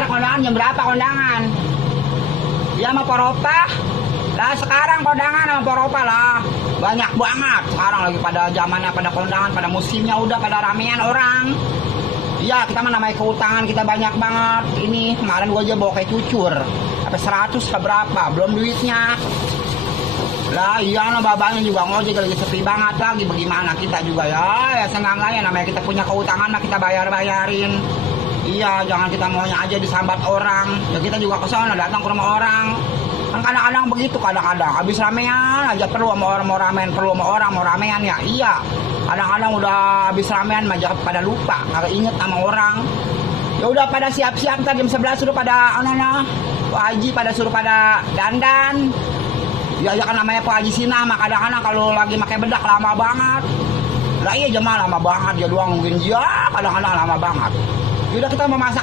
kira-kira kondangan jam berapa kondangan? Ya sama Poropa. Lah sekarang kondangan sama Poropa lah banyak banget. Sekarang lagi pada zamannya, pada kondangan, pada musimnya udah pada ramean orang. Iya, kita mah namanya keutangan kita banyak banget. Ini kemarin gua aja bawa kayak cucur sampai 100 ke berapa, belum duitnya. Lah iya, no, babanya juga ngojek lagi sepi banget lagi. Bagaimana kita juga ya senang lah ya, namanya kita punya keutangan mah kita bayar-bayarin. Iya, jangan kita maunya aja disambat orang. Ya kita juga kesana datang ke rumah orang. Kan kadang-kadang begitu, kadang-kadang habis ramean aja perlu sama orang, mau ramean, perlu sama orang, mau ramean ya. Iya, kadang-kadang udah habis ramean aja pada lupa, kagak inget sama orang. Ya udah pada siap-siap, ntar jam 11 suruh pada Pak Haji pada suruh pada dandan. Ya kan namanya Pak Haji Sina mah kadang-kadang kalau lagi pakai bedak lama banget. Lah iya jemaah lama banget, dia doang mungkin dia kadang-kadang lama banget. Ya udah kita mau masak